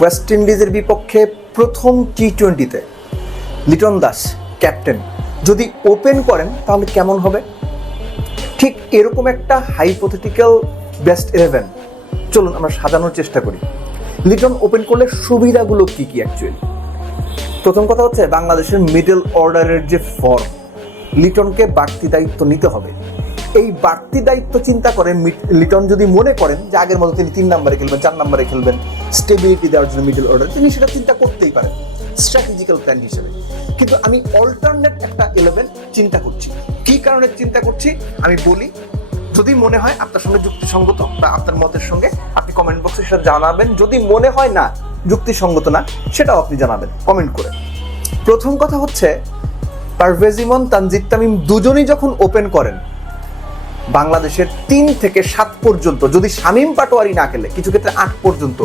West ইন্ডিজের বিপক্ষে প্রথম টি-20-তে লিটন দাস ক্যাপ্টেন যদি ওপেন করেন তাহলে কেমন হবে? ঠিক এরকম একটা হাইপোথেটিক্যাল বেস্ট 11 চলুন আমরা সাজানোর চেষ্টা করি। লিটন ওপেন করলে সুবিধাগুলো কি কি অ্যাকচুয়ালি? প্রথম কথা হচ্ছে বাংলাদেশের মিডল অর্ডারের যে ফর্ম, লিটনকে বাড়তি দায়িত্ব নিতে হবে। এই বাড়তি দায়িত্ব চিন্তা করে লিটন যদি মনে করেন যে আগের মতো তিনি 3 নম্বরে খেলবেন, 4 নম্বরে খেলবেন, স্টেবিলিটি দেওয়ার জন্য মিডল অর্ডার, তিনি সেটা চিন্তা করতেই পারেন স্ট্র্যাটেজিক্যাল প্ল্যান হিসেবে। কিন্তু আমি অল্টারনেট একটা 11 চিন্তা করছি। কি কারণে চিন্তা করছি আমি বলি, যদি মনে হয় আপনার সঙ্গে যুক্তিসঙ্গত বা আপনার মতের সঙ্গে আপনি কমেন্ট বক্সে সেটা জানাবেন। যদি মনে হয় না যুক্তিসঙ্গত না, সেটাও আপনি জানাবেন কমেন্ট করে। প্রথম কথা হচ্ছে পারভেজ ইমন, তানজিদ তামিম দুজনই যখন ওপেন করেন বাংলাদেশের 3 থেকে 7 পর্যন্ত, যদি শামীম পাটোয়ারি না খেলে কিছু ক্ষেত্রে 8 পর্যন্ত,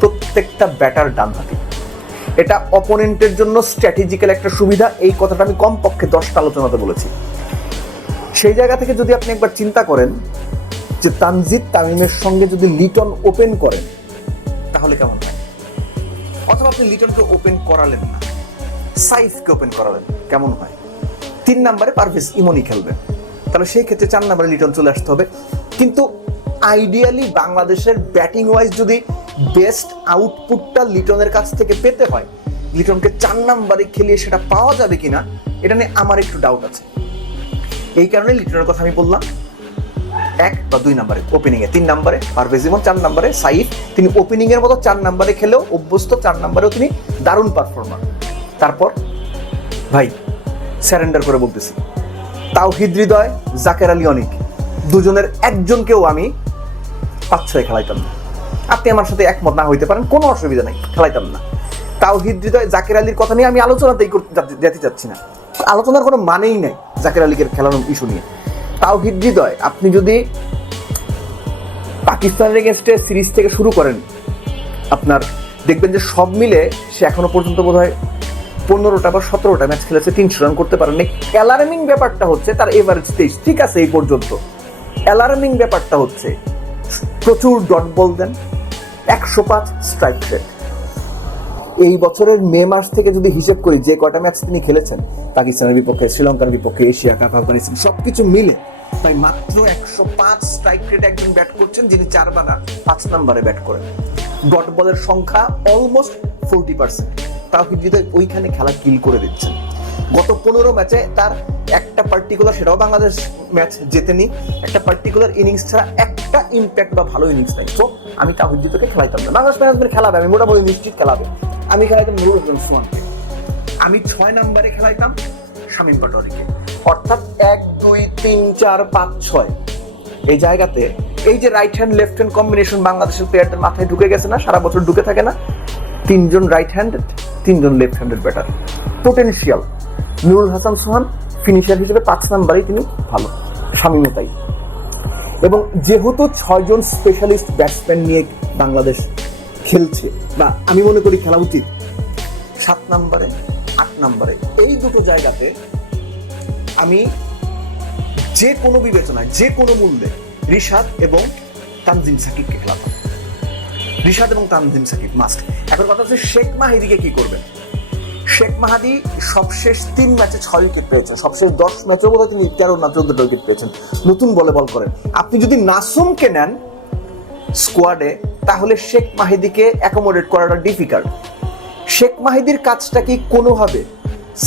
প্রত্যেকটা ব্যাটার ডানহাতি। এটা অপোনেন্টের জন্য স্ট্র্যাটেজিক্যাল একটা সুবিধা। এই কথাটা আমি কমপক্ষে 10টা আলোচনাতে বলেছি। সেই জায়গা থেকে যদি আপনি একবার চিন্তা করেন যে তানজিদ তামিমের সঙ্গে যদি লিটন ওপেন করেন তাহলে কেমন হয়, অথবা আপনি লিটনকে ওপেন করালেন না, সাইফকে ওপেন করালেন, কেমন হয়? 3 নম্বরে পারভেজ ইমনই খেলবেন, তাহলে সেই ক্ষেত্রে 4 নম্বরে লিটন চলে আসতে হবে। কিন্তু আইডিয়ালি বাংলাদেশের ব্যাটিং ওয়াইজ যদি বেস্ট আউটপুটটা লিটনের কাছ থেকে পেতে হয়, লিটনকে 4 নম্বরে খেলিয়ে সেটা পাওয়া যাবে কিনা এটা নিয়ে আমার একটু ডাউট আছে। এই কারণে লিটনের কথা আমি বললাম 1 বা 2 নম্বরে ওপেনিং এ, 3 নম্বরে পারভেজ ইমন, 4 নম্বরে সাইফ। তিনি ওপেনিং এর মতো 4 নম্বরে খেলেও অভ্যস্ত, 4 নম্বরেও তিনি দারুণ পারফর্মার। তারপর ভাই স্যারেন্ডার করে বলতেছি, তাওহিদ হৃদয়, জাকের আলী অনিক দুজনের একজনকেও আমি 5-6 খেলাইতাম না। আপনি আমার সাথে একমত না হইতে পারেন, কোনো অসুবিধা নাই, খেলাইতাম না। তাওহিদ হৃদয়, জাকের আলীর কথা নিয়ে আমি আলোচনাতেই যেতে চাচ্ছি না, আলোচনার কোনো মানেই নাই জাকের আলীকে খেলানোর ইস্যু নিয়ে। তাওহিদ হৃদয় আপনি যদি পাকিস্তানের এগেনস্টে সিরিজ থেকে শুরু করেন, আপনার দেখবেন যে সব মিলে সে এখনো পর্যন্ত বোধহয় 15টা বা 17টা ম্যাচ খেলেছে, 300 রান করতে পারেননি। অ্যালার্মিং ব্যাপারটা হচ্ছে তার এভারেজ 23, ঠিক আছে এই পর্যন্ত। অ্যালার্মিং ব্যাপারটা হচ্ছে প্রচুর ডট বল দেন, 105 স্ট্রাইক রেট। এই বছরের মে মাস থেকে যদি হিসেব করি যে কয়টা ম্যাচ তিনি খেলেছেন, পাকিস্তানের বিপক্ষে, শ্রীলঙ্কার বিপক্ষে, এশিয়া কাপ, আফগানিস্তান, সবকিছু মিলে তাই মাত্র 105 স্ট্রাইক রেট একজন ব্যাট করছেন, যিনি 4 বা 5 নম্বরে ব্যাট করেন। ডট বলের সংখ্যা অলমোস্ট 40%। তাওহিদ হৃদয় ওইখানে খেলা কিল করে দিচ্ছেন। গত 15 ম্যাচে তার একটা পার্টিকুলার, সেটাও বাংলাদেশ ম্যাচ জেতেনি, একটা পার্টিকুলার ইনিংস ছাড়া একটা ইম্প্যাক্ট বা ভালো ইনিংস নাই। তো আমি তাওহিদ হৃদয়কে খেলাইতাম না। বাংলাদেশ ম্যানেজমেন্ট খেলাবে, আমি মোটামুটি নিশ্চিত খেলাবে। আমি খেলাইতাম নুরুল হাসান সোহানকে, আমি 6 নম্বরে খেলাইতাম শামীম পাটোয়ারিকে। অর্থাৎ 1, 2, 3, 4, 5, 6 এই জায়গাতে এই যে right hand left hand combination বাংলাদেশের প্লেয়ারদের মাথায় ঢুকে গেছে না, সারা বছর ঢুকে থাকে না। 3 জন রাইট হ্যান্ডেড, 3 জন left handed batter, potential. Nurul Hasan Sohan finisher হিসেবে 5 নম্বরেই তিনি ভালো, শামীমও তাই। এবং যেহেতু 6 জন স্পেশালিস্ট ব্যাটসম্যান নিয়ে বাংলাদেশ খেলছে, বা আমি মনে করি খেলা উচিত, 7 নম্বরে 8 নম্বরে এই দুটো জায়গাতে আমি যে কোনো বিবেচনায়, যে কোনো মূল্যে রিশাদ এবং তানজিম সাকিবকে খেলাতাম। রিশাদ এবং তানজিম সাকিব মাস্ট। এখন কথা হচ্ছে শেখ মাহিদিকে কি করবেন? শেখ মাহাদি সবশেষ 3 ম্যাচে 6 উইকেট পেয়েছেন, সবশেষ 10 ম্যাচেও বোধহয় তিনি 13 না 14টা উইকেট পেয়েছেন। নতুন বলে বল করেন। আপনি যদি নাসুমকে নেন স্কোয়াডে, তাহলে শেখ মাহিদিকে অ্যাকোমোডেট করাটা ডিফিকাল্ট। শেখ মাহিদির কাজটা কি কোনোভাবে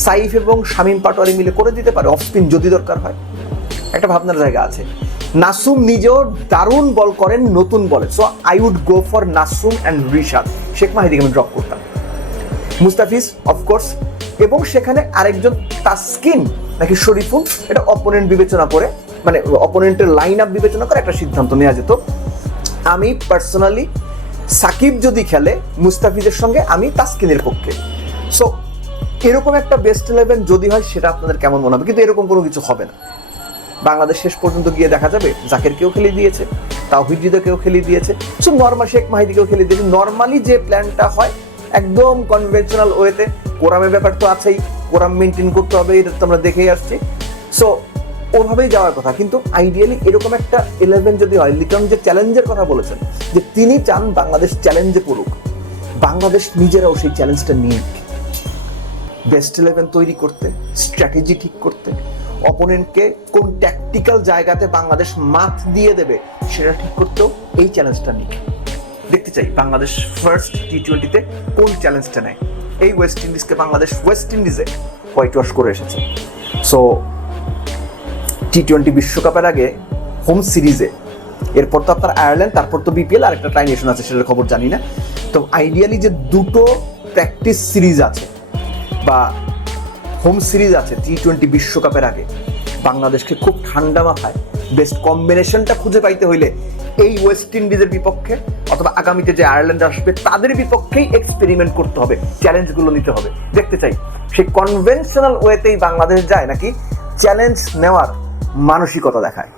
সাইফ এবং শামীম পাটোয়ারি মিলে করে দিতে পারে অফ স্পিন যদি দরকার হয়? একটা ভাবনার জায়গা আছে। নাসুম নিজেও দারুণ বল করেন নতুন বলে, so I would go for Nasum and Rishad. Sheikh মাহিদিকে আমি ড্রপ করতাম। মুস্তাফিজ অফকোর্স, এবং সেখানে আরেকজন তাসকিন নাকি শরীফুল, এটা অপোনেন্ট বিবেচনা করে, মানে অপোনেন্টের লাইন আপ বিবেচনা করে একটা সিদ্ধান্ত নেওয়া যেত। আমি পার্সোনালি সাকিব যদি খেলে মুস্তাফিজের সঙ্গে, আমি তাসকিনের পক্ষে। সো এরকম একটা বেস্ট 11 যদি হয় সেটা আপনাদের কেমন মনে হবে? কিন্তু এরকম কোনো কিছু হবে না। বাংলাদেশ শেষ পর্যন্ত গিয়ে দেখা যাবে জাকেরকেও খেলিয়ে দিয়েছে, তাওহিদ হৃদয়কেও খেলিয়ে দিয়েছে, সো নর্মাল শেখ মাহিদিকেও খেলিয়ে দিয়েছে। নর্মালি যে প্ল্যানটা হয় একদম কনভেনশনাল ওয়েতে, কোরামের ব্যাপার তো আছেই, কোরাম মেনটেন করতে হবে, এটা তো আমরা দেখেই আসছি। সো ওভাবেই যাওয়ার কথা। কিন্তু আইডিয়ালি এরকম একটা 11 যদি হয়, লিটন যে চ্যালেঞ্জের কথা বলেছেন, যে তিনি চান বাংলাদেশ চ্যালেঞ্জে পড়ুক, বাংলাদেশ নিজেরাও সেই চ্যালেঞ্জটা নিয়ে বেস্ট 11 তৈরি করতে, স্ট্র্যাটেজি ঠিক করতে, অপোনেন্টকে কোন ট্যাকটিক্যাল জায়গাতে বাংলাদেশ মাত দিয়ে দেবে সেটা ঠিক করতেও এই চ্যালেঞ্জটা নিয়ে দেখতে চাই বাংলাদেশ ফার্স্ট টি-20-তে কোন চ্যালেঞ্জটা নেয়। এই ওয়েস্ট ইন্ডিজকে বাংলাদেশ ওয়েস্ট ইন্ডিজে হোয়াইট ওয়াশ করে এসেছে। সো টি-20 বিশ্বকাপের আগে হোম সিরিজে, এরপর তো আপনার আয়ারল্যান্ড, তারপর তো বিপিএল, আর একটা ট্রাই নেশন আছে, সেটার খবর জানি না। তো আইডিয়ালি যে দুটো প্র্যাকটিস সিরিজ আছে বা হোম সিরিজ আছে টি-20 বিশ্বকাপের আগে, বাংলাদেশকে খুব ঠান্ডা মাথায় বেস্ট কম্বিনেশনটা খুঁজে পাইতে হইলে এই ওয়েস্ট ইন্ডিজের বিপক্ষে অথবা আগামীতে যে আয়ারল্যান্ড আসবে তাদের বিপক্ষেই এক্সপেরিমেন্ট করতে হবে, চ্যালেঞ্জগুলো নিতে হবে। দেখতে চাই সেই কনভেনশনাল ওয়েতেই বাংলাদেশ যায় নাকি চ্যালেঞ্জ নেওয়ার মানসিকতা দেখায়।